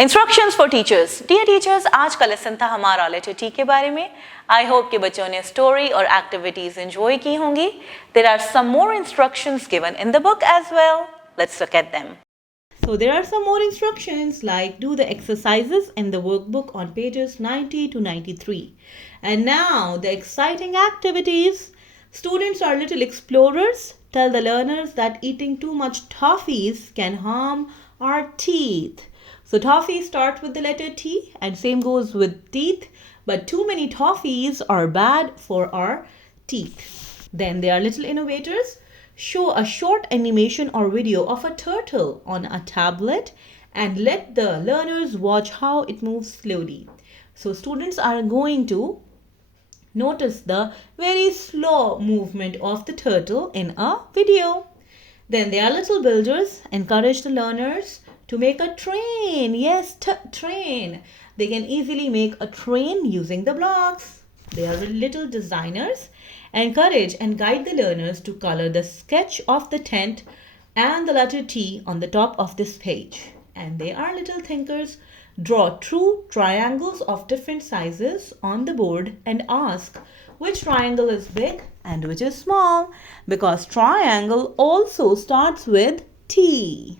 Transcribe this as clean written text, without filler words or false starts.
Instructions for teachers. Dear teachers, आज का lesson था हमारा लेटर टी के बारे में। आई होप कि बच्चों ने स्टोरी और एक्टिविटीज एंजॉय की होंगी। There are some more instructions given in the book as well. Let's look at them. So there are some more instructions like do the exercises in the workbook on pages 90 to 93. And now the exciting activities. Students are little explorers. Tell the learners that eating too much toffees can harm our teeth. So toffee starts with the letter T and same goes with teeth, but too many toffees are bad for our teeth. Then they are little innovators. Show a short animation or video of a turtle on a tablet and let the learners watch how it moves slowly. So students are going to notice the very slow movement of the turtle in a video. Then they are little builders. Encourage the learners to make a train. Yes, train. They can easily make a train using the blocks. They are little designers. Encourage and guide the learners to color the sketch of the tent and the letter T on the top of this page. And they are little thinkers. Draw true triangles of different sizes on the board and ask which triangle is big and which is small, because triangle also starts with T.